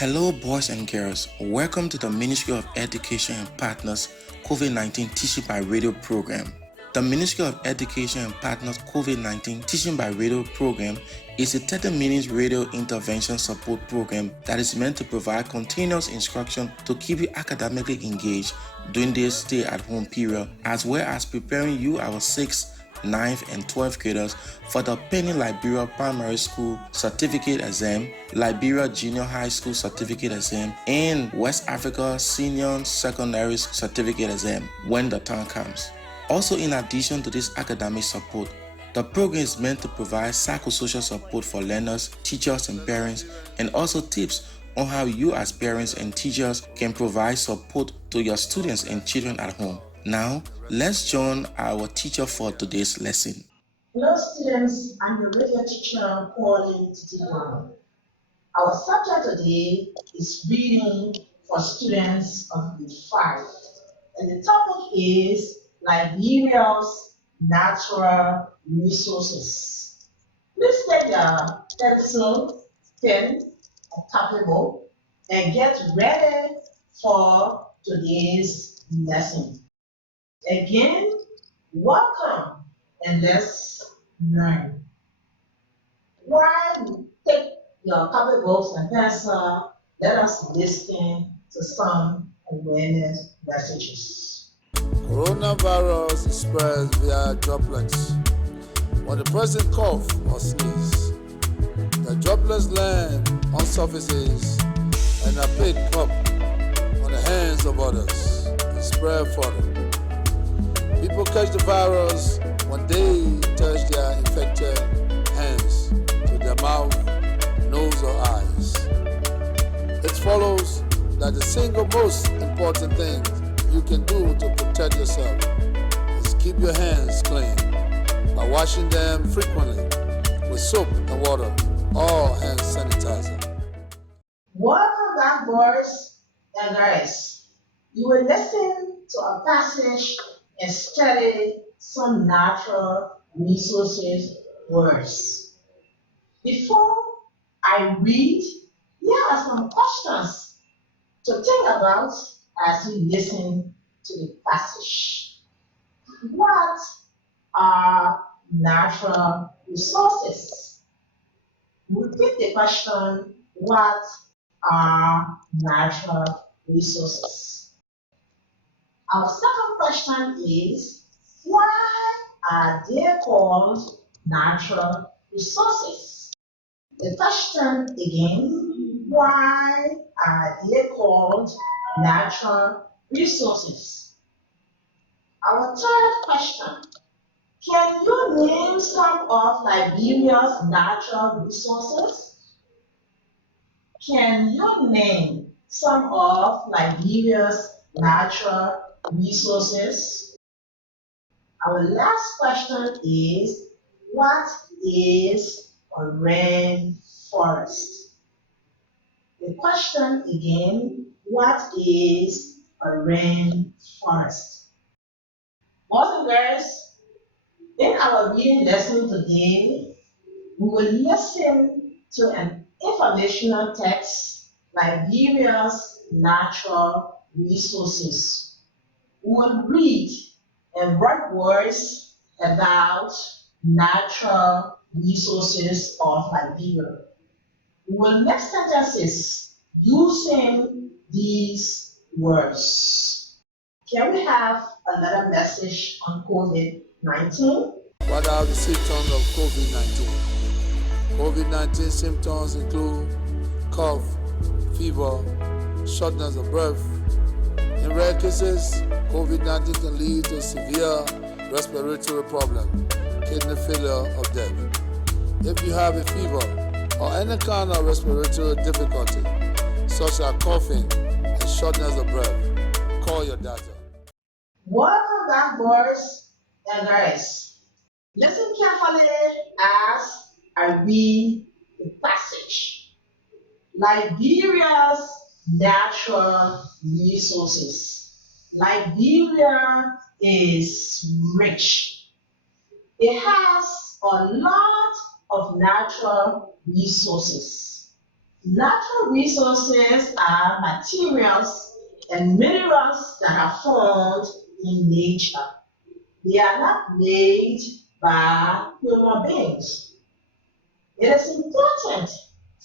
Hello, boys and girls. Welcome to the Ministry of Education and Partners COVID-19 Teaching by Radio program. The Ministry of Education and Partners COVID-19 Teaching by Radio program is a 30-minute radio intervention support program that is meant to provide continuous instruction to keep you academically engaged during this stay-at-home period, as well as preparing you, our 6th, 9th, and 12th graders for the pending Liberia Primary School Certificate Exam, Liberia Junior High School Certificate Exam, and West Africa Senior Secondary Certificate Exam when the time comes. Also, in addition to this academic support, the program is meant to provide psychosocial support for learners, teachers, and parents, and also tips on how you as parents and teachers can provide support to your students and children at home. Now, let's join our teacher for today's lesson. Hello students, I'm your radio teacher, Pauline, Tete. Our subject today is reading for students of grade 5. And the topic is Liberia's natural resources. Please take your pencil, pen, and copybook and get ready for today's lesson. Again, welcome and let's learn. While you take your copybooks and pencil, let us listen to some awareness messages. Coronavirus is spread via droplets. When the person coughs or sneezes, the droplets land on surfaces and are picked up on the hands of others and spread further. People catch the virus when they touch their infected hands to their mouth, nose, or eyes. It follows that the single most important thing you can do to protect yourself is keep your hands clean by washing them frequently with soap and water or hand sanitizer. Welcome back, boys and girls. You will listen to a passage and study some natural resources words. Before I read, here are some questions to think about as you listen to the passage. What are natural resources? Repeat the question, what are natural resources? Our second question is, why are they called natural resources? The question again, why are they called natural resources? Our third question, can you name some of Liberia's natural resources? Can you name some of Liberia's natural resources? Our last question is, what is a rainforest? The question again, what is a rainforest? Boys and girls, in our reading lesson today, we will listen to an informational text, Liberia's natural resources. We will read and write words about natural resources of Liberia. We will make sentences using these words. Can we have another message on COVID-19? What are the symptoms of COVID-19? COVID-19 symptoms include cough, fever, shortness of breath. In rare cases, COVID-19 can lead to severe respiratory problem, kidney failure, or death. If you have a fever or any kind of respiratory difficulty, such as coughing and shortness of breath, call your doctor. Welcome back, boys and girls. Listen carefully as I read the passage. Liberia's natural resources. Liberia is rich. It has a lot of natural resources. Natural resources are materials and minerals that are found in nature. They are not made by human beings. It is important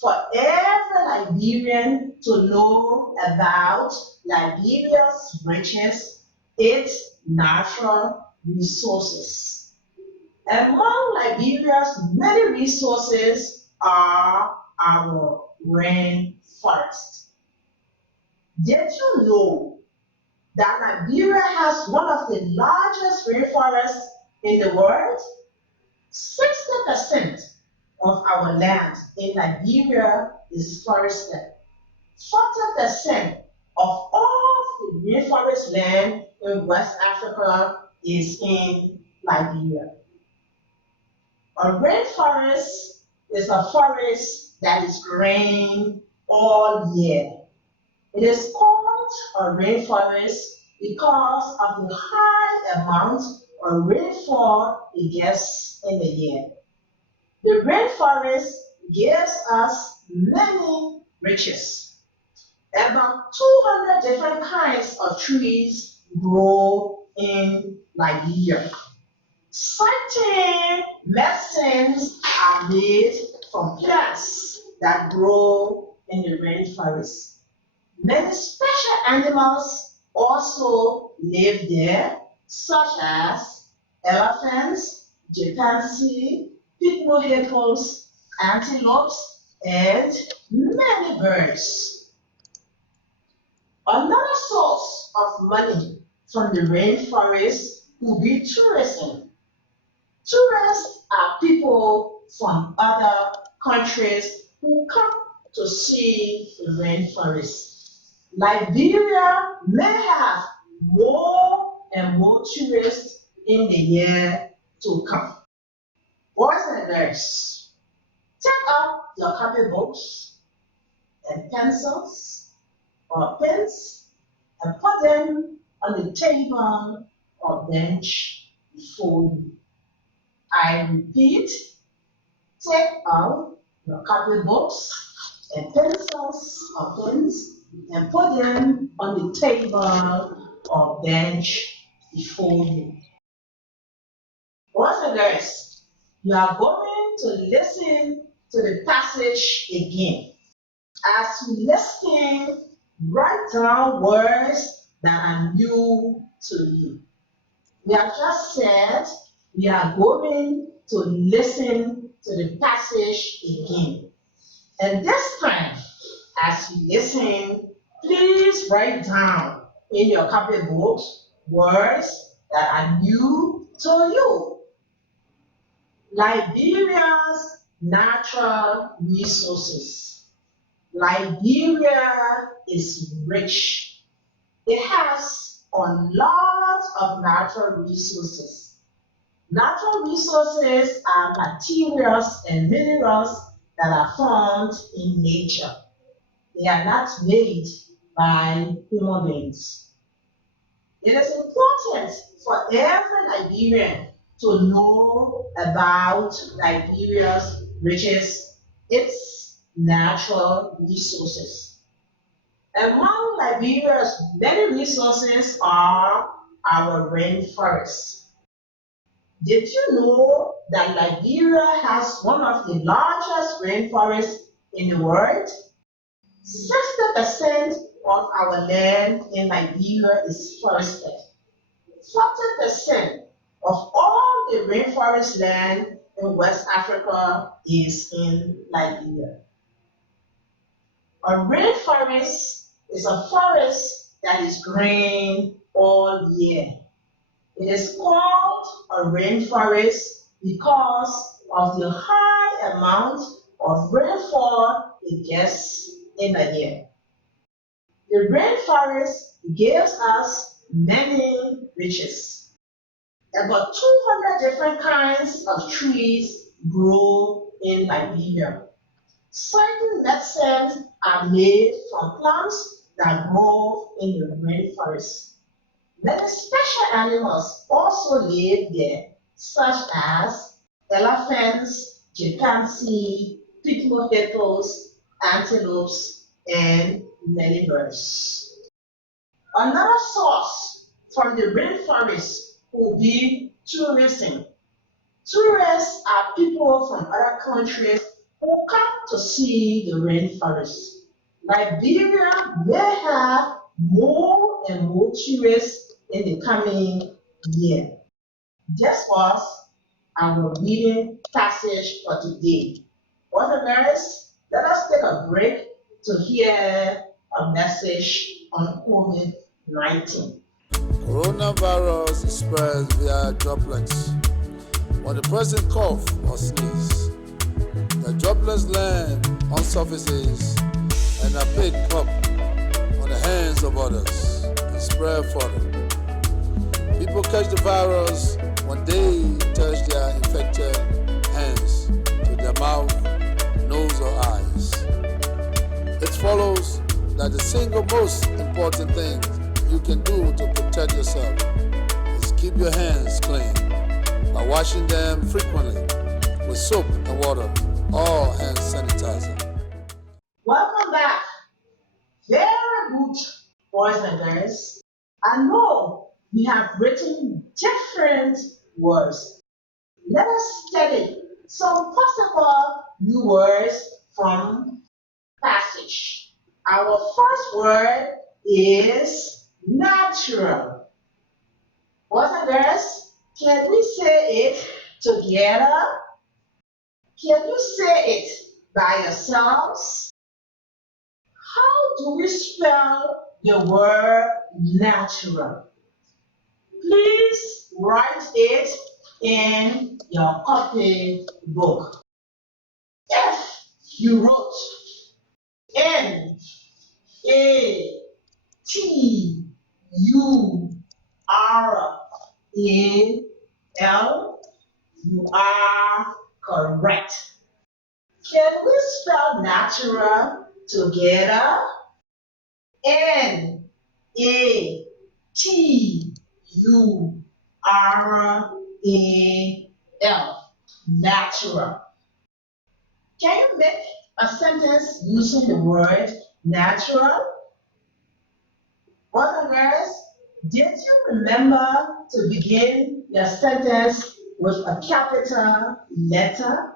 for every Liberian to know about Liberia's riches, its natural resources. Among Liberia's many resources are our rainforests. Did you know that Liberia has one of the largest rainforests in the world? 60% of our land in Liberia is forested. 40% of all the rainforest land in West Africa is in Liberia. A rainforest is a forest that is green all year. It is called a rainforest because of the high amount of rainfall it gets in the year. The rainforest gives us many riches. About 200 different kinds of trees grow in Liberia. Certain medicines are made from plants that grow in the rainforest. Many special animals also live there, such as elephants, chimpanzees, pygmy hippos, antelopes, and many birds. Another source of money from the rainforest would be tourism. Tourists are people from other countries who come to see the rainforest. Liberia may have more and more tourists in the year to come. Boys and girls, take out your copybooks and pencils or pens and put them on the table or bench before you. I repeat, take out your copybooks and pencils or pens and put them on the table or bench before you. Boys and girls, you are going to listen to the passage again. As you listen, write down words that are new to you. We have just said we are going to listen to the passage again. And this time, as you listen, please write down in your copybook words that are new to you. Liberia's natural resources. Liberia is rich. It has a lot of natural resources. Natural resources are materials and minerals that are found in nature. They are not made by human beings. It is important for every Liberian to know about Liberia's riches, its natural resources. Among Liberia's many resources are our rainforests. Did you know that Liberia has one of the largest rainforests in the world? 60% of our land in Liberia is forested. 40% of all the rainforest land in West Africa is in Liberia. A rainforest is a forest that is green all year. It is called a rainforest because of the high amount of rainfall it gets in a year. The rainforest gives us many riches. About 200 different kinds of trees grow in Liberia. Certain medicines are made from plants that grow in the rainforest. Many special animals also live there, such as elephants, chimpanzees, pygmy hippos, antelopes, and many birds. Another source from the rainforest will be tourism. Tourists are people from other countries who come to see the rainforest. Liberia may have more and more tourists in the coming year. This was our reading passage for today. Brothers, let us take a break to hear a message on COVID-19. Coronavirus is spread via droplets. When the person cough or sneeze, the droplets land on surfaces and are picked up on the hands of others and spread further. People catch the virus when they touch their infected hands to their mouth, nose, or eyes. It follows that the single most important thing you can do to protect yourself is keep your hands clean by washing them frequently with soap and water or hand sanitizer. Welcome back. Very good, boys and girls. I know we have written different words. Let us study some possible new words from passage. Our first word is natural. Boys and girls, can we say it together? Can you say it by yourselves? How do we spell the word natural? Please write it in your copy book. If you wrote Natural, you are correct. Can we spell natural together? Natural. Natural. Can you make a sentence using the word natural? Boys and girls, did you remember to begin your sentence with a capital letter?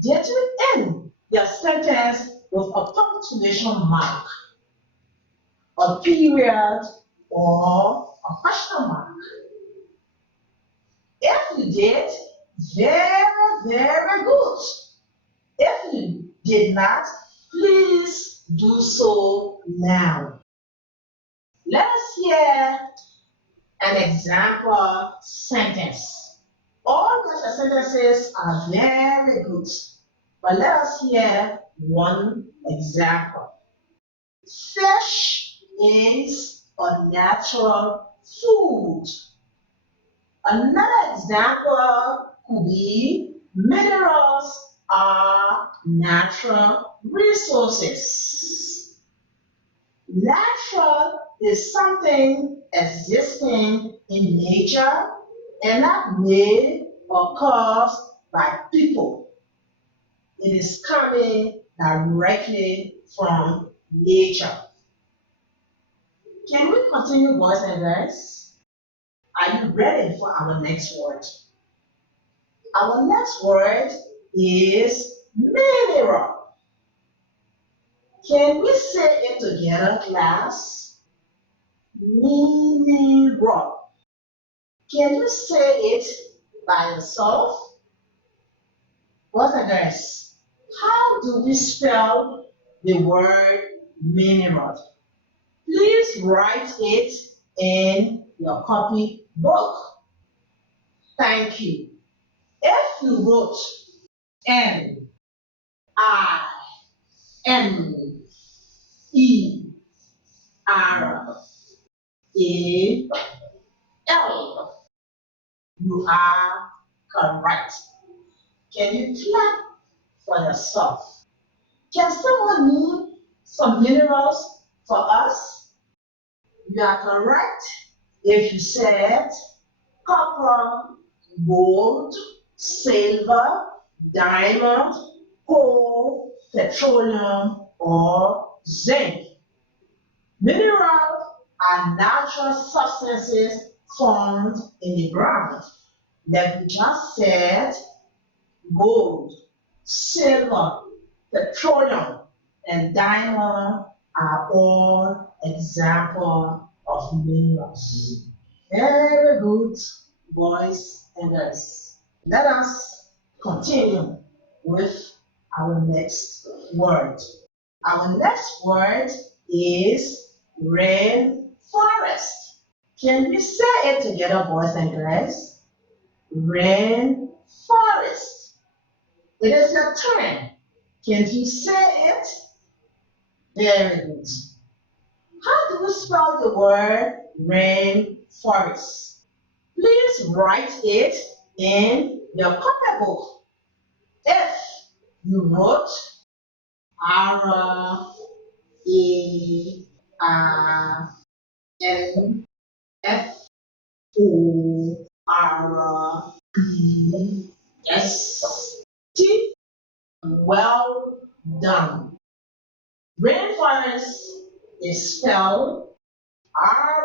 Did you end your sentence with a punctuation mark, a period, or a question mark? If you did, very good. If you did not, please do so now. Let us hear an example sentence. All such sentences are very good, but let us hear one example. Fish is a natural food. Another example could be minerals are natural resources. Natural is something existing in nature and not made or caused by people. It is coming directly from nature. Can we continue, boys and girls? Are you ready for our next word? Our next word is mineral. Can we say it together, class? Mineral. Can you say it by yourself? Boys and girls, how do we spell the word mineral? Please write it in your copy book. Thank you. If you wrote Mineral, you are correct. Can you clap for yourself? Can someone name some minerals for us? You are correct if you said copper, gold, silver, diamond, coal, petroleum, or zinc. Minerals are natural substances formed in the ground. Like we just said, gold, silver, petroleum, and diamond are all examples of minerals. Very good, boys and girls. Let us continue with our next word. Our next word is rainforest. Can we say it together, boys and girls? Rainforest. It is your turn. Can you say it? Very good. How do we spell the word rainforest? Please write it in your copybook. If you wrote R A R N F O R E S T, well done. Rainforest is spelled Rainforest.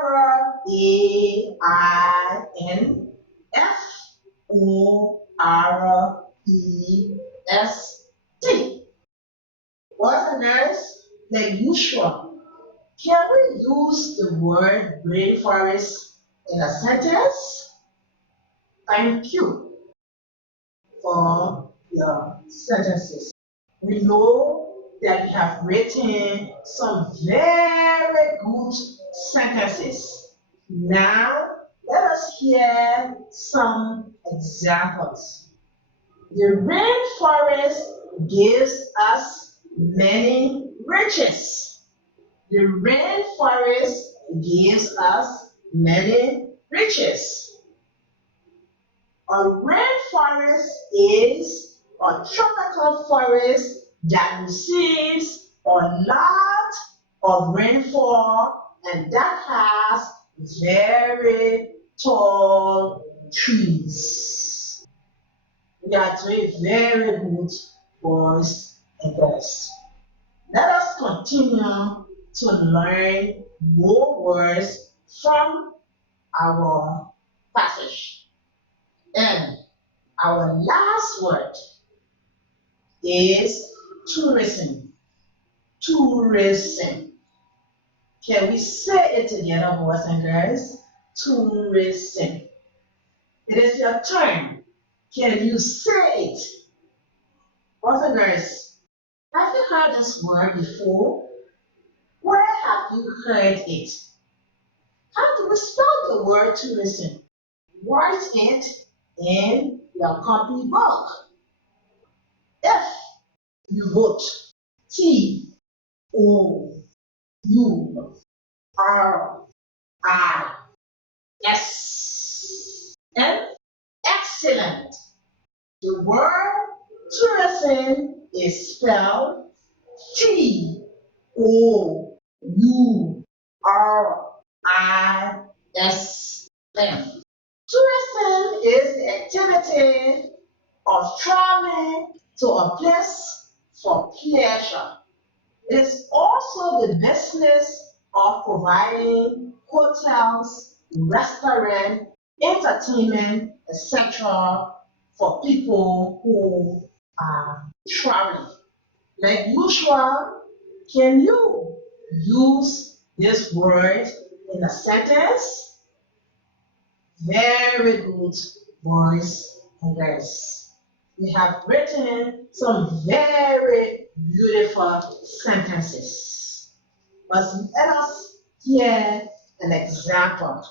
What's the next? Like usual. Can we use the word rainforest in a sentence? Thank you for your sentences. We know that you have written some very good sentences. Now, let us hear some examples. The rainforest gives us many riches. The rainforest gives us many riches. A rainforest is a tropical forest that receives a lot of rainfall and that has very tall trees. We are doing very good, boys and girls. Let us continue to learn more words from our passage. And our last word is tourism. Tourism. Can we say it together, boys and girls? Tourism. It is your turn. Can you say it? Boys and girls, have you heard this word before? Where have you heard it? How do we spell the word tourism? Write it in your copybook. If you wrote Tourism, excellent. The word tourism is spelled Tourism. Tourism is the activity of traveling to a place for pleasure. It is also the business of providing hotels, restaurants, entertainment, etc. for people who are traveling. Like usual, can you use this word in a sentence? Very good, boys and girls. We have written some very beautiful sentences. But let us hear an example.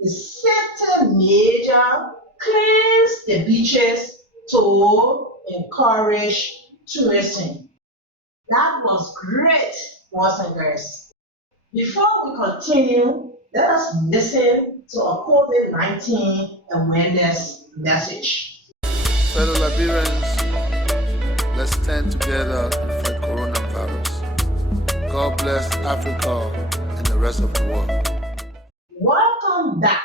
The city major cleans the beaches to encourage tourism. That was great, boys and girls. Before we continue, let us listen to a COVID-19 awareness message. Fellow Liberians, let's stand together and fight coronavirus. God bless Africa and the rest of the world. Welcome back.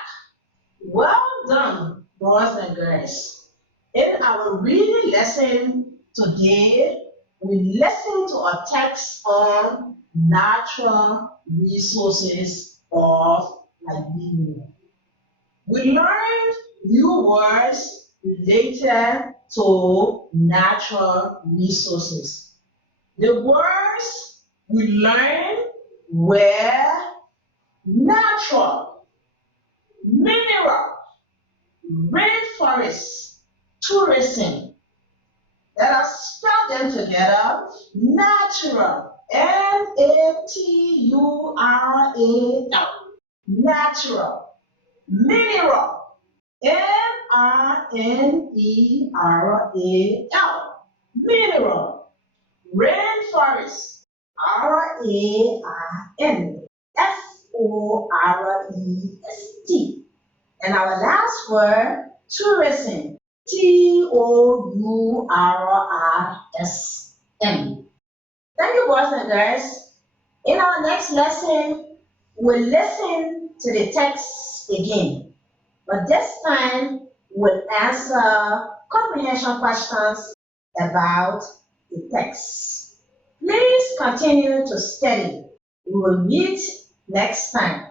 Well done, boys and girls. In our reading lesson today, we listen to a text on natural resources of Liberia. We learned new words related to natural resources. The words we learned were natural, mineral, rainforest, tourism. Let us spell them together. Natural, Natural, natural, mineral, mineral, mineral, rainforest, rainforest, and our last word, tourism, tourism. Thank you, boys and girls. In our next lesson, we'll listen to the text again, but this time we'll answer comprehension questions about the text. Please continue to study. We will meet next time.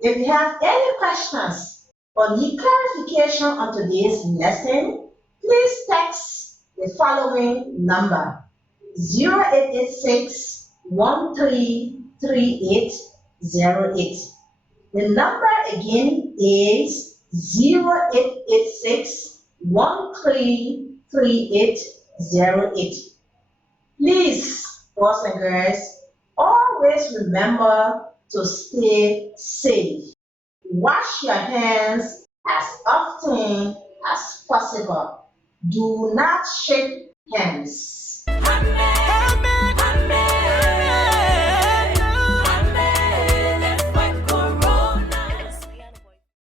If you have any questions or need clarification on today's lesson, please text the following number 0886 133808. The number again is 0886 133808. Please, boys and girls, always remember to stay safe. Wash your hands as often as possible. Do not shake hands.